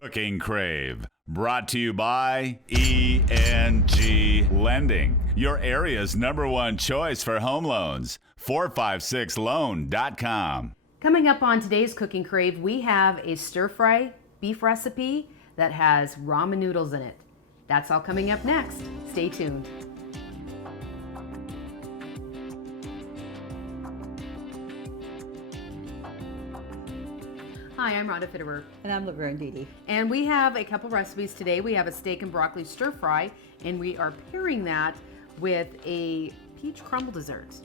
Cooking Crave, brought to you by ENG Lending, your area's #1 choice for home loans. 456loan.com. Coming up on today's Cooking Crave, we have a stir-fry beef recipe that has ramen noodles in it. That's all coming up next. Stay tuned. Hi, I'm Rhonda Fitterer. And I'm Laverne. And we have a couple recipes today. We have a steak and broccoli stir fry, and we are pairing that with a peach crumble dessert.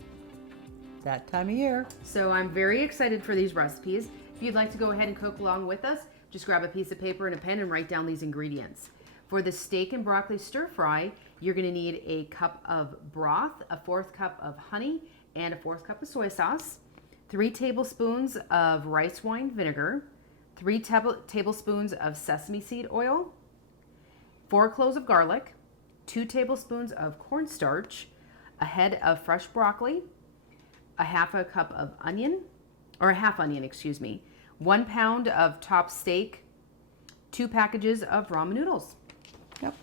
That time of year. So I'm very excited for these recipes. If you'd like to go ahead and cook along with us, just grab a piece of paper and a pen and write down these ingredients. For the steak and broccoli stir fry, you're going to need a cup of broth, a 1/4 cup of honey, and a 1/4 cup of soy sauce, 3 tablespoons of rice wine vinegar, 3 tablespoons of sesame seed oil, 4 cloves of garlic, 2 tablespoons of cornstarch, a head of fresh broccoli, a half a cup of onion, or a half onion, excuse me, 1 pound of top steak, 2 packages of ramen noodles. Yep.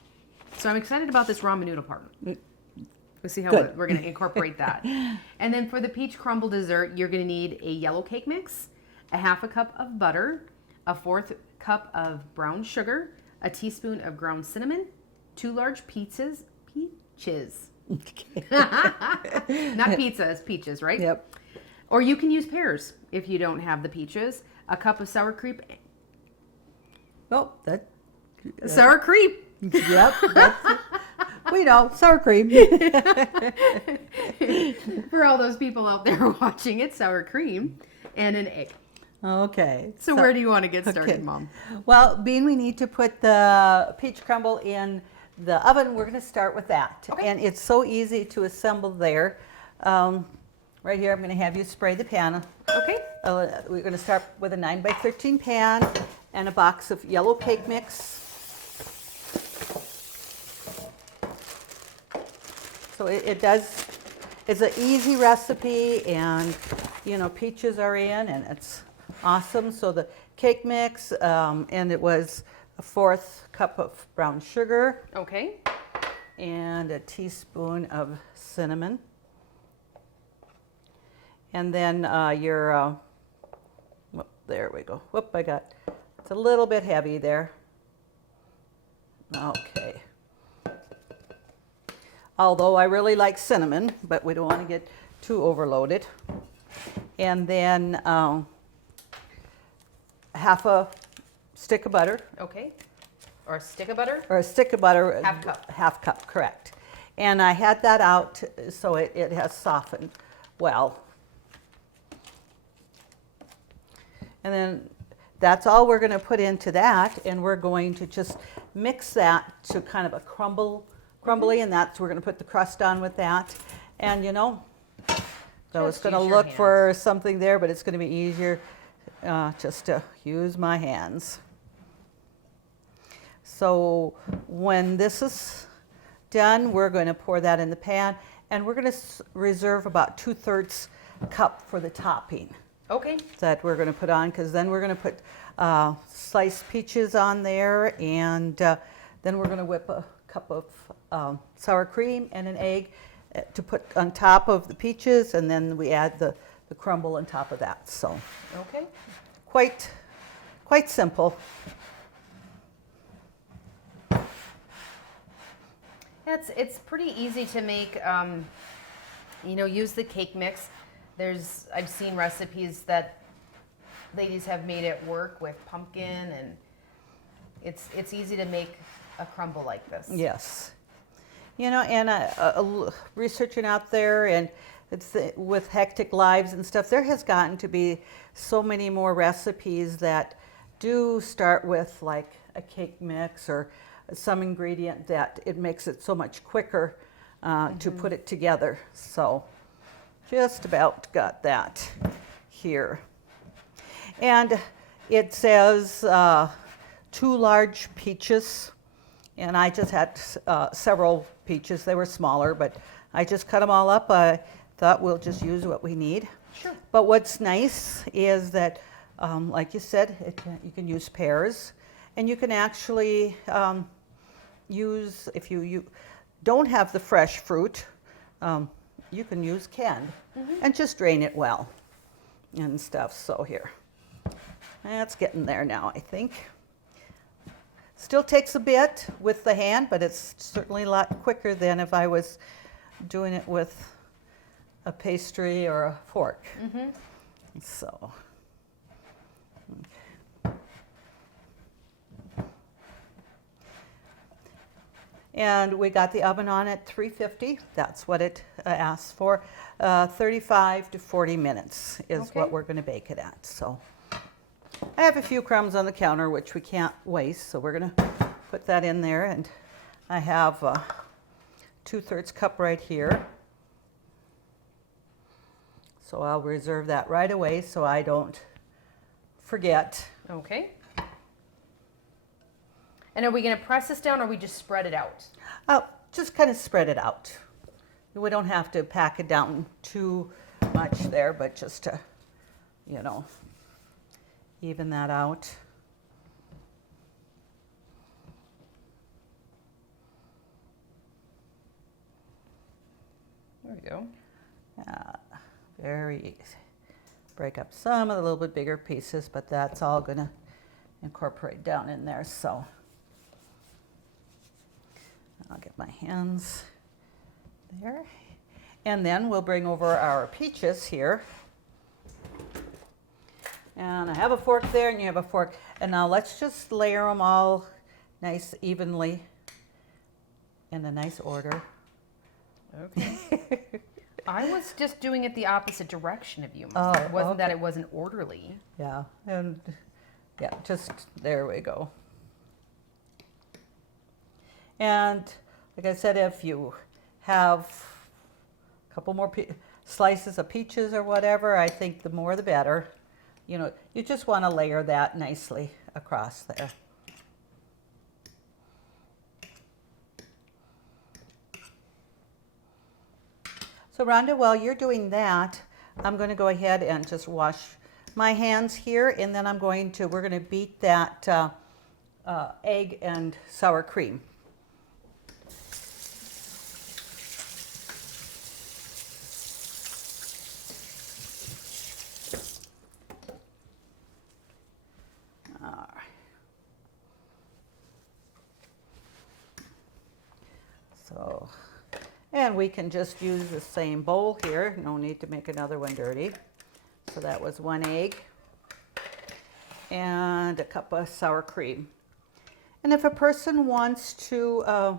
So I'm excited about this ramen noodle part. We'll see how Good. we're going to incorporate that. And then for the peach crumble dessert, you're going to need a yellow cake mix, a half a cup of butter, a 1/4 cup of brown sugar, a teaspoon of ground cinnamon, 2 large peaches. Not pizza, it's peaches, right? Yep. Or you can use pears if you don't have the peaches. A cup of sour cream. Oh, that. Sour cream. Yep. We know, sour cream. For all those people out there watching, it's sour cream and an egg. Okay. So where do you want to get started, okay. Mom? Well, being we need to put the peach crumble in the oven, we're going to start with that. Okay. And it's so easy to assemble there. Right here, I'm going to have you spray the pan. Okay. We're going to start with a 9x13 pan and a box of yellow cake mix. So it's an easy recipe, and you know, peaches are in and it's awesome. So the cake mix, and it was a 1/4 cup of brown sugar. Okay. And a teaspoon of cinnamon. And then there we go. Whoop, it's a little bit heavy there. Okay. Although I really like cinnamon, but we don't want to get too overloaded. And then half a stick of butter. Okay. Or a stick of butter? Or a stick of butter. Half cup. Half cup, correct. And I had that out so it has softened well. And then that's all we're going to put into that, and we're going to just mix that to kind of a crumbly, and that's we're going to put the crust on with that. And you know, so I was going to look for something there, but it's going to be easier just to use my hands. So when this is done, we're going to pour that in the pan, and we're going to reserve about 2/3 cup for the topping. Okay. That we're going to put on, because then we're going to put sliced peaches on there, and then we're going to whip a cup of sour cream and an egg to put on top of the peaches, and then we add the crumble on top of that. So Okay. quite simple. It's pretty easy to make. Use the cake mix. I've seen recipes that ladies have made at work with pumpkin, and it's easy to make a crumble like this. Yes. You know, and researching out there, and with hectic lives and stuff, there has gotten to be so many more recipes that do start with like a cake mix or some ingredient that it makes it so much quicker to put it together. So just about got that here. And it says 2 large peaches, and I just had several peaches. They were smaller, but I just cut them all up. I thought we'll just use what we need. Sure. But what's nice is that, like you said, you can use pears, And you can actually use, if you don't have the fresh fruit, you can use canned and just drain it well and stuff. So here, that's getting there now, I think. Still takes a bit with the hand, but it's certainly a lot quicker than if I was doing it with a pastry or a fork. So. And we got the oven on at 350. That's what it asks for. 35 to 40 minutes is what we're going to bake it at. So I have a few crumbs on the counter, which we can't waste. So we're going to put that in there. And I have a 2/3 cup right here. So I'll reserve that right away so I don't forget. Okay. And are we going to press this down or we just spread it out? Just kind of spread it out. We don't have to pack it down too much there, but just to, you know, even that out. There we go. Very easy. Break up some of the little bit bigger pieces, but that's all going to incorporate down in there. So I'll get my hands there. And then we'll bring over our peaches here. And I have a fork there and you have a fork. And now let's just layer them all nice evenly in a nice order. Okay. I was just doing it the opposite direction of you. Oh, It wasn't that okay. it wasn't orderly. Yeah, and yeah, just there we go. And like I said, if you have a couple more slices of peaches or whatever, I think the more the better. You know, you just want to layer that nicely across there. So Rhonda, while you're doing that, I'm going to go ahead and just wash my hands here, and then we're going to beat that egg and sour cream. All right. So. And we can just use the same bowl here. No need to make another one dirty. So that was 1 egg and a cup of sour cream. And if a person wants to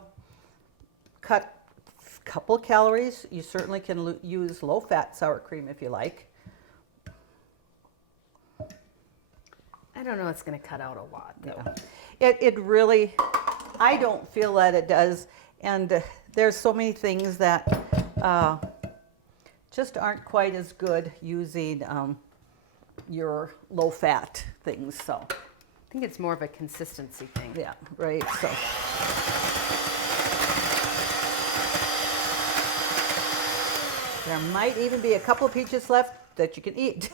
cut a couple calories, you certainly can use low-fat sour cream if you like. I don't know, it's going to cut out a lot, though. Yeah. It really, I don't feel that it does. And there's so many things that just aren't quite as good using your low-fat things. So I think it's more of a consistency thing. yeah, right. So there might even be a couple of peaches left that you can eat.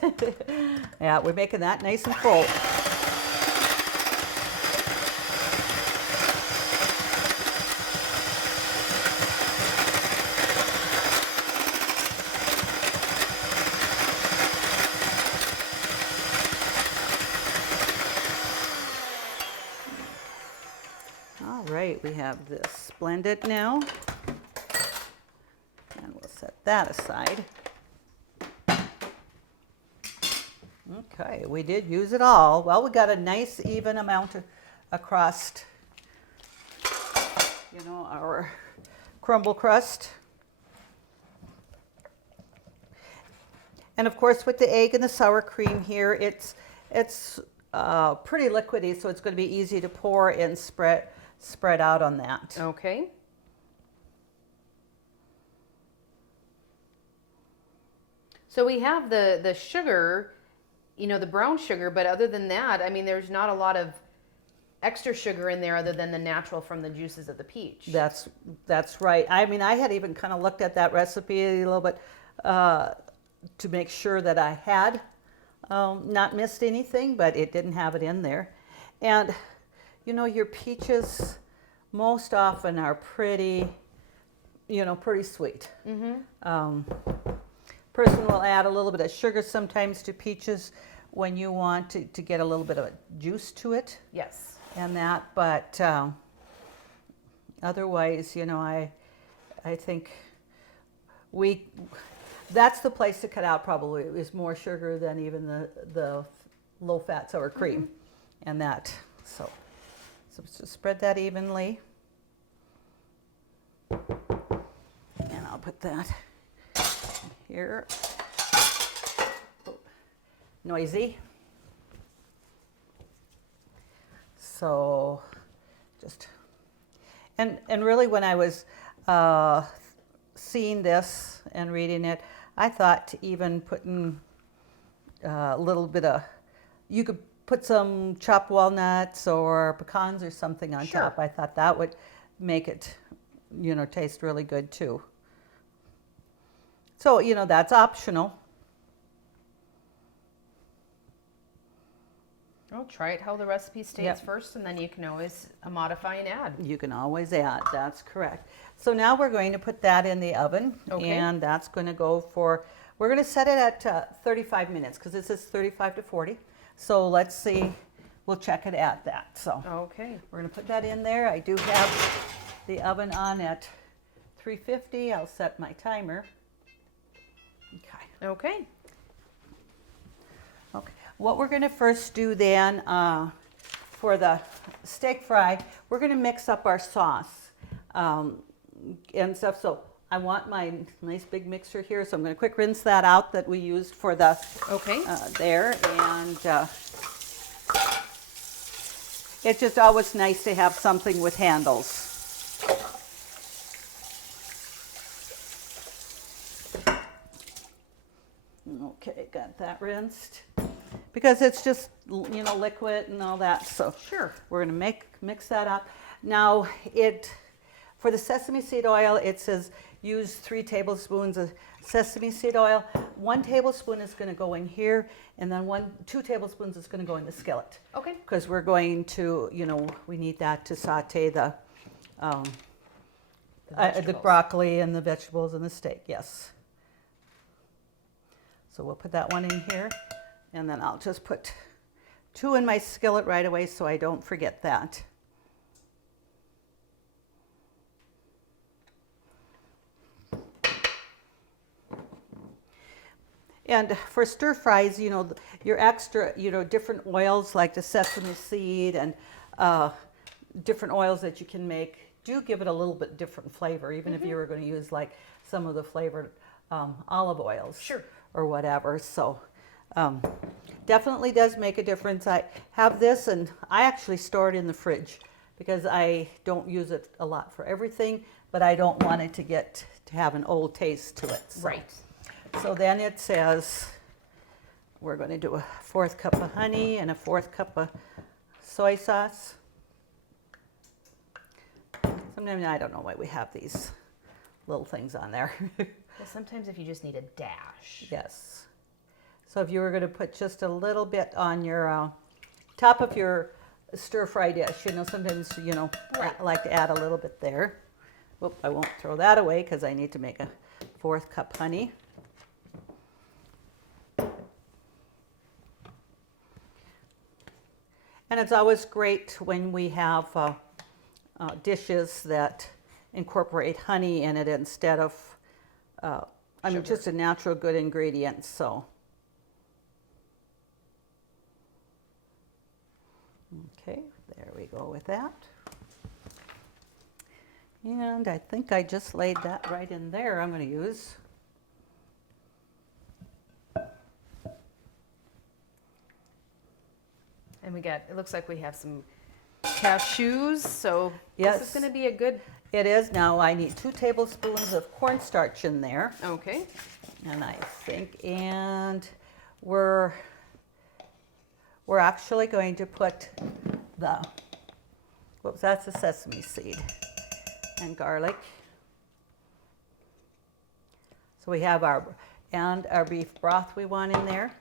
Yeah, we're making that nice and full. We have this blended now, and we'll set that aside. Okay, we did use it all. Well, we got a nice even amount across, you know, our crumble crust. And of course, with the egg and the sour cream here, it's pretty liquidy, so it's going to be easy to pour and spread out on that. Okay. So we have the sugar, you know, the brown sugar, but other than that, I mean, there's not a lot of extra sugar in there other than the natural from the juices of the peach. That's right. I mean, I had even kind of looked at that recipe a little bit to make sure that I had not missed anything, but it didn't have it in there. And you know, your peaches most often are pretty, you know, pretty sweet. Person will add a little bit of sugar sometimes to peaches when you want to get a little bit of a juice to it. Yes. And that, but otherwise, you know, I think that's the place to cut out probably, is more sugar than even the low-fat sour cream and that. So just spread that evenly. And I'll put that here. Oh, noisy. So just, and really when I was seeing this and reading it, I thought even putting a little bit of, you could put some chopped walnuts or pecans or something on top. I thought that would make it, you know, taste really good too. So, you know, that's optional. I'll try it how the recipe states first, and then you can always modify and add. You can always add, that's correct. So now we're going to put that in the oven, and that's going to go for, we're going to set it at 35 minutes because it says 35 to 40. So let's see, we'll check it at that. So we're going to put that in there. I do have the oven on at 350. I'll set my timer. Okay. What we're going to first do then for the steak fry, we're going to mix up our sauce and stuff. So I want my nice big mixer here, so I'm going to quick rinse that out that we used for the there. And it's just always nice to have something with handles. Okay, got that rinsed. Because it's just, you know, liquid and all that. So we're going to mix that up. Now, for the sesame seed oil, it says use 3 tablespoons of sesame seed oil. 1 tablespoon is going to go in here, and then 2 tablespoons is going to go in the skillet. Okay. Because we're going to, you know, we need that to saute the broccoli and the vegetables and the steak. Yes. So we'll put that one in here. And then I'll just put 2 in my skillet right away so I don't forget that. And for stir fries, you know, your extra, you know, different oils like the sesame seed and different oils that you can make do give it a little bit different flavor, even if you were going to use like some of the flavored olive oils or whatever. So definitely does make a difference. I have this, and I actually store it in the fridge because I don't use it a lot for everything, but I don't want it to have an old taste to it. So. Right. So then it says we're going to do a 4th cup of honey and a 4th cup of soy sauce. Sometimes I don't know why we have these little things on there. Well, sometimes if you just need a dash. Yes. So if you were going to put just a little bit on your top of your stir fry dish, you know, sometimes, you know, I like to add a little bit there. Whoop, I won't throw that away because I need to make a 4th cup honey. And it's always great when we have dishes that incorporate honey in it instead of, I mean, just a natural good ingredient. So, okay, there we go with that. And I think I just laid that right in there. I'm going to use. And it looks like we have some cashews, so yes, this is going to be a good... It is. Now I need 2 tablespoons of cornstarch in there. Okay. And I think, and we're actually going to put that's the sesame seed and garlic. So we have our beef broth we want in there.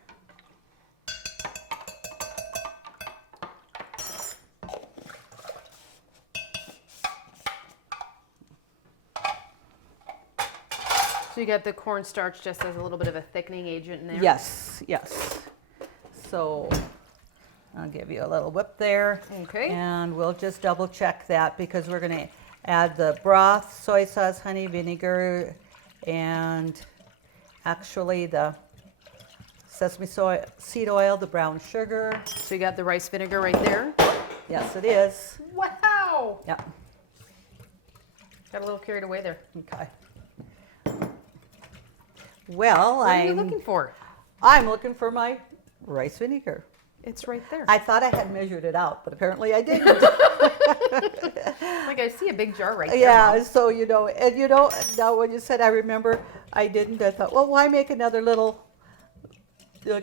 So you got the cornstarch just as a little bit of a thickening agent in there? Yes, yes. So I'll give you a little whip there. Okay. And we'll just double check that because we're going to add the broth, soy sauce, honey, vinegar, and actually the sesame seed oil, the brown sugar. So you got the rice vinegar right there? Yes, it is. Wow! Yep. Got a little carried away there. Okay. Well, What are you looking for? I'm looking for my rice vinegar. It's right there. I thought I had measured it out, but apparently I didn't. Like I see a big jar right there. Yeah, Mom. so now when you said I remember I didn't, I thought, well, why make another little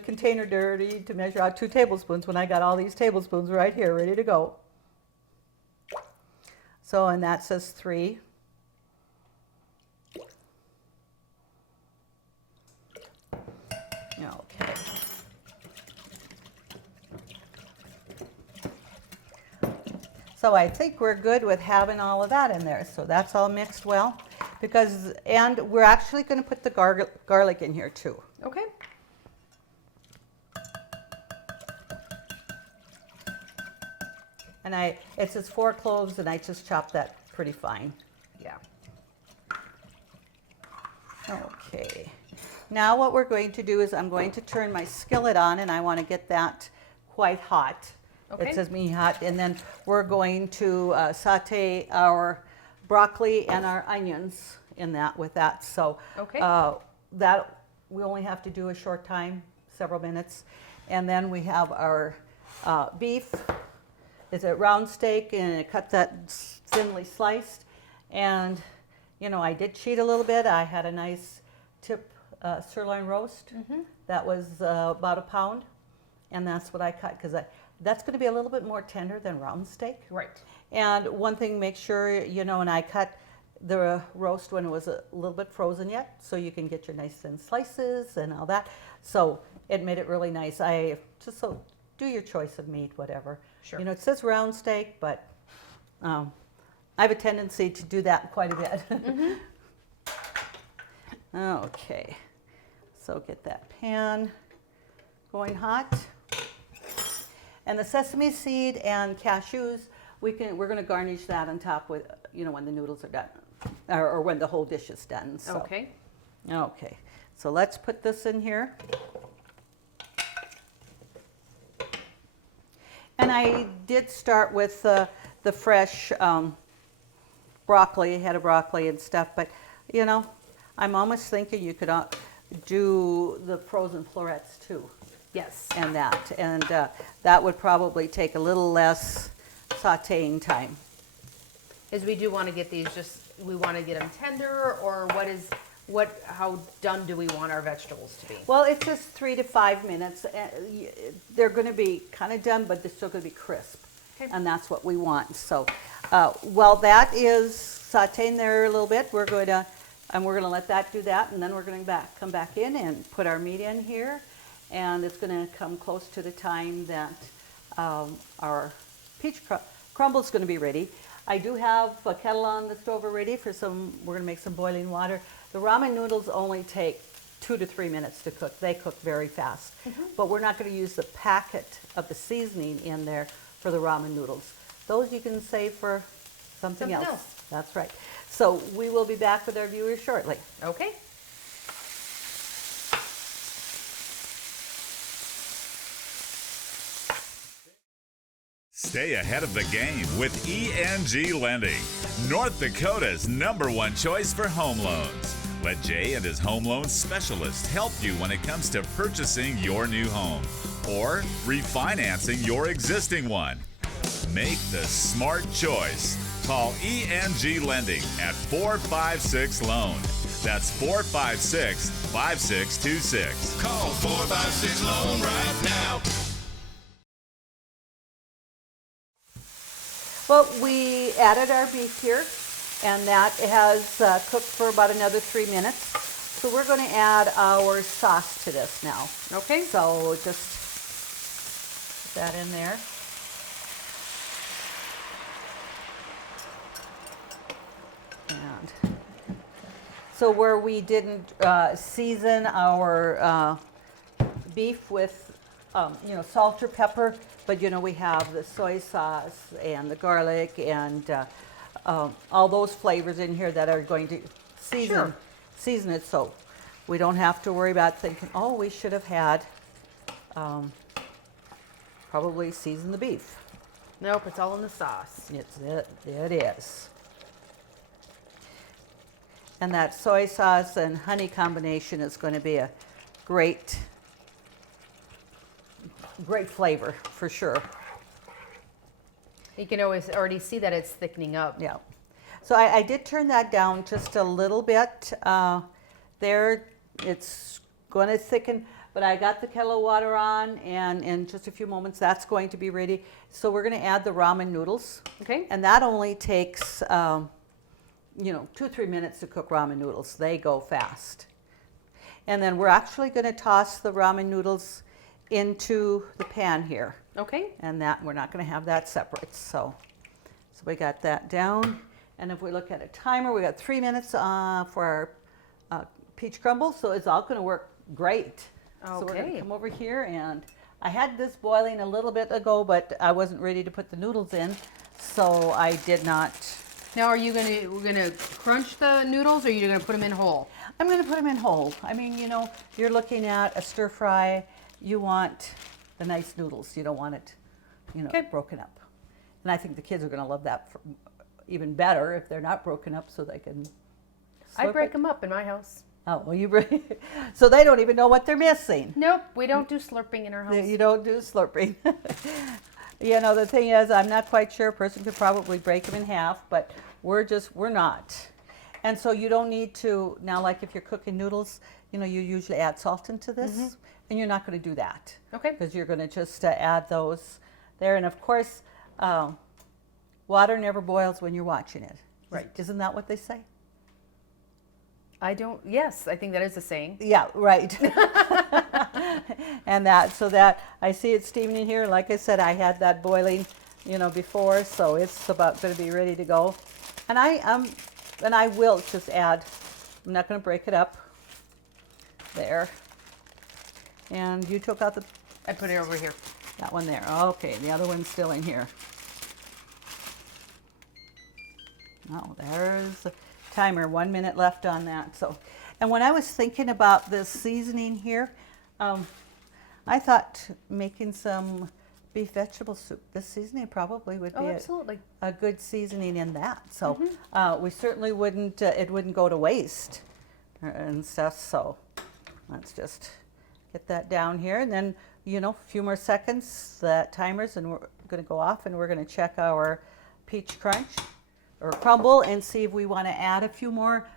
container dirty to measure out 2 tablespoons when I got all these tablespoons right here ready to go. So, and that says 3. Okay. So I think we're good with having all of that in there. So that's all mixed well. And we're actually going to put the garlic in here too. Okay. And it says 4 cloves, and I just chopped that pretty fine. Yeah. Okay. Now what we're going to do is I'm going to turn my skillet on, and I want to get that quite hot. Okay. It says me hot, and then we're going to saute our broccoli and our onions in that with that. So Okay. that we only have to do a short time, several minutes, and then we have our beef. It's a round steak, and I cut that thinly sliced. And I did cheat a little bit. I had a nice tip sirloin roast that was about a pound, and that's what I cut because that's going to be a little bit more tender than round steak. Right. And one thing, make sure and I cut the roast when it was a little bit frozen yet, so you can get your nice thin slices and all that. So it made it really nice. So do your choice of meat, whatever. Sure. It says round steak, but I have a tendency to do that quite a bit. Okay, so get that pan going hot. And the sesame seed and cashews, we're going to garnish that on top with, when the noodles are done, or when the whole dish is done. So. Okay. Okay, so let's put this in here. And I did start with the fresh broccoli, head of broccoli and stuff, but I'm almost thinking you could do the frozen florets too. Yes. And that would probably take a little less sauteing time. As we do want to get these, we want to get them tender, or how done do we want our vegetables to be? Well, it's just 3 to 5 minutes. They're going to be kind of done, but they're still going to be crisp. Okay. And that's what we want. So while that is sauteing there a little bit, we're going to let that do that, and then we're going to come back in and put our meat in here, and it's going to come close to the time that our peach crumble is going to be ready. I do have a kettle on the stove already we're going to make some boiling water. The ramen noodles only take 2 to 3 minutes to cook. They cook very fast. But we're not going to use the packet of the seasoning in there for the ramen noodles. Those you can save for something else. That's right. So we will be back with our viewers shortly. Okay. Stay ahead of the game with ENG Lending, North Dakota's #1 choice for home loans. Let Jay and his home loan specialist help you when it comes to purchasing your new home or refinancing your existing one. Make the smart choice. Call ENG Lending at 456-LOAN. That's 456-5626. Call 456-LOAN right now. Well, we added our beef here, and that has cooked for about another 3 minutes. So we're going to add our sauce to this now. Okay. So just put that in there. And So where we didn't season our beef with, salt or pepper, but we have the soy sauce and the garlic and all those flavors in here that are going to season it, so we don't have to worry about thinking, oh, we should have had probably seasoned the beef. Nope, it's all in the sauce. It is. And that soy sauce and honey combination is going to be a great flavor for sure. You can always already see that it's thickening up. Yeah. So I did turn that down just a little bit. There, it's going to thicken, but I got the kettle of water on, and in just a few moments that's going to be ready. So we're going to add the ramen noodles. Okay. And that only takes 2-3 minutes to cook ramen noodles. They go fast. And then we're actually going to toss the ramen noodles into the pan here. Okay. And that we're not going to have that separate. So we got that down. And if we look at a timer, we got 3 minutes for our peach crumble. So it's all going to work great. So we're going to come over here, and I had this boiling a little bit ago, but I wasn't ready to put the noodles in, so I did not. Now, are you gonna crunch the noodles, or are you gonna put them in whole? I'm going to put them in whole. I mean, you're looking at a stir fry. You want the nice noodles. You don't want it, broken up. And I think the kids are going to love that even better if they're not broken up, so they can. I break them up in my house. Oh, well, you break. So they don't even know what they're missing. Nope, we don't do slurping in our house. You don't do slurping. The thing is, I'm not quite sure. A person could probably break them in half, but we're not. And so you don't need to, now like if you're cooking noodles, you usually add salt into this, and you're not going to do that. Okay. Because you're going to just add those there. And of course, water never boils when you're watching it. Right. Isn't that what they say? Yes, I think that is a saying. Yeah, right. And that I see it steaming in here. Like I said, I had that boiling, before, so it's about going to be ready to go. And I will just add, I'm not going to break it up. There. And you took out I put it over here. that one there. Okay, the other one's still in here. Oh, there's the timer, 1 minute left on that. So, and when I was thinking about this seasoning here, I thought making some beef vegetable soup, this seasoning probably would be absolutely. a good seasoning in that. So we certainly wouldn't, it wouldn't go to waste and stuff. So let's just get that down here. And then, a few more seconds, that timer's, and we're going to go off, and we're going to check our peach crunch or crumble and see if we want to add a few more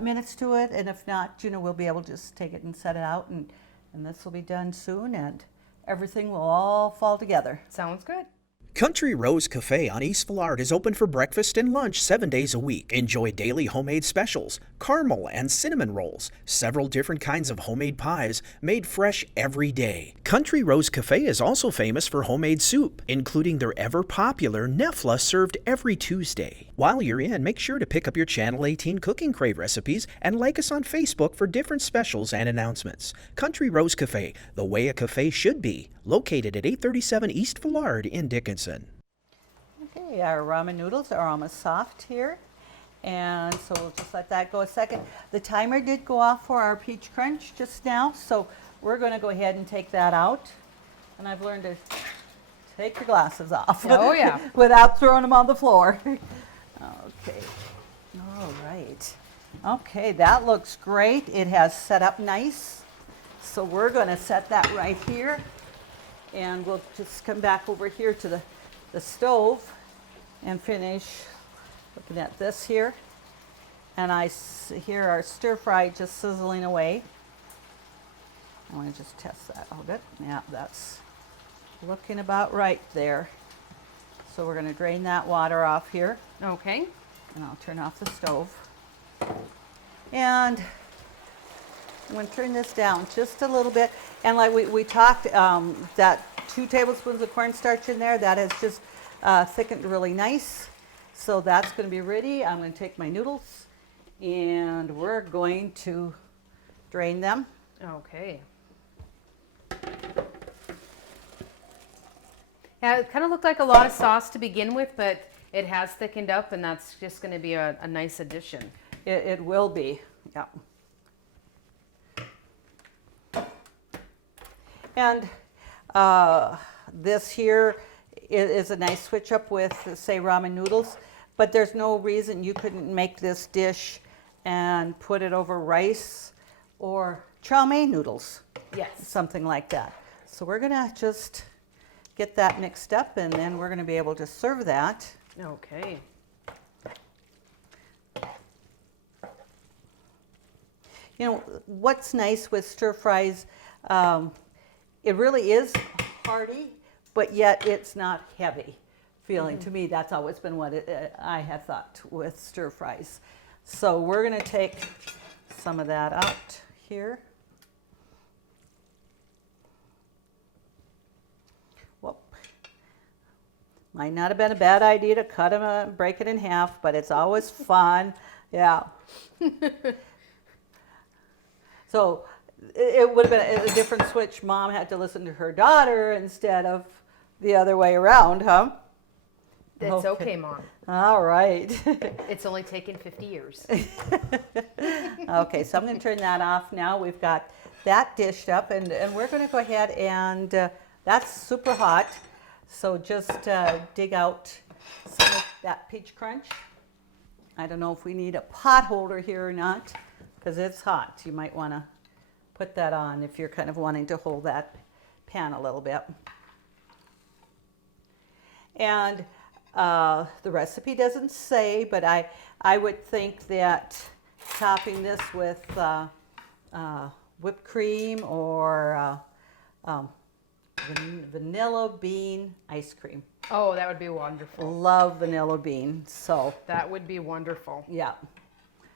minutes to it. And if not, we'll be able to just take it and set it out, and this will be done soon, and everything will all fall together. Sounds good. Country Rose Cafe on East Florida is open for breakfast and lunch 7 days a week. Enjoy daily homemade specials, caramel and cinnamon rolls, several different kinds of homemade pies made fresh every day. Country Rose Cafe is also famous for homemade soup, including their ever-popular Nefla served every Tuesday. While you're in, make sure to pick up your Channel 18 Cooking Crave recipes and like us on Facebook for different specials and announcements. Country Rose Cafe, the way a cafe should be, located at 837 East Villard in Dickinson. Okay, our ramen noodles are almost soft here, and so we'll just let that go a second. The timer did go off for our peach crunch just now, so we're going to go ahead and take that out. And I've learned to take your glasses off. Oh, yeah. Without throwing them on the floor. Okay, all right. Okay, that looks great. It has set up nice. So we're going to set that right here. And we'll just come back over here to the stove and finish looking at this here. And I hear our stir fry just sizzling away. I want to just test that a little bit. Yeah, that's looking about right there. So we're going to drain that water off here. Okay. And I'll turn off the stove. And I'm going to turn this down just a little bit. And like we talked, that 2 tablespoons of cornstarch in there, that has just thickened really nice. So that's going to be ready. I'm going to take my noodles And we're going to drain them. Okay. Yeah, it kind of looked like a lot of sauce to begin with, but it has thickened up, and that's just going to be a nice addition. It will be, yeah. And this here is a nice switch up with, say, ramen noodles, but there's no reason you couldn't make this dish and put it over rice or chow mein noodles. Yes. Something like that. So we're gonna just get that mixed up, and then we're gonna be able to serve that. Okay. You know, what's nice with stir fries, it really is hearty, but yet it's not heavy feeling. To me, that's always been what I have thought with stir fries. So we're gonna take some of that out here. Whoop. Might not have been a bad idea to cut them, break it in half, but it's always fun. Yeah. So it would have been a different switch. Mom had to listen to her daughter instead of the other way around, huh? It's okay, Mom. All right. It's only taken 50 years. Okay, so I'm going to turn that off now. We've got that dished up, and we're going to go ahead and that's super hot. So just dig out some of that peach crunch. I don't know if we need a pot holder here or not, because it's hot. You might want to put that on if you're kind of wanting to hold that pan a little bit. And the recipe doesn't say, but I would think that topping this with whipped cream or vanilla bean ice cream. Oh, that would be wonderful. Love vanilla bean, so. That would be wonderful. Yeah,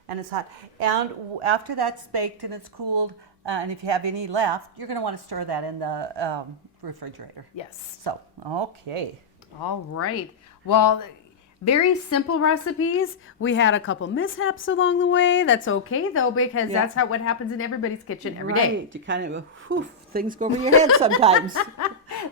and it's hot. And after that's baked and it's cooled, and if you have any left, you're going to want to stir that in the refrigerator. Yes. So, okay. All right. Well, very simple recipes. We had a couple mishaps along the way. That's okay though, because Yeah. that's what happens in everybody's kitchen every day. Right. You kind of, whew, things go over your head sometimes.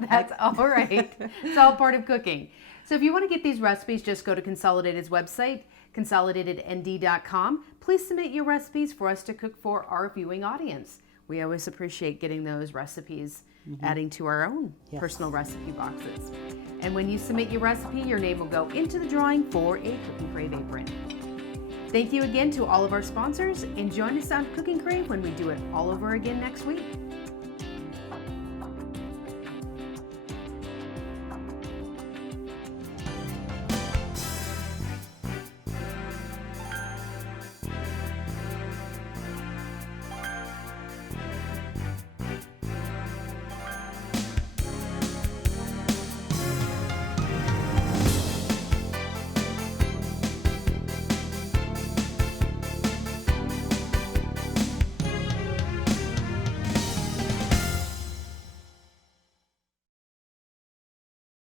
That's all right. It's all part of cooking. So if you want to get these recipes, just go to Consolidated's website, consolidatednd.com. Please submit your recipes for us to cook for our viewing audience. We always appreciate getting those recipes, adding to our own personal recipe boxes. And when you submit your recipe, your name will go into the drawing for a Cooking Crave apron. Thank you again to all of our sponsors, and join us on Cooking Crave when we do it all over again next week.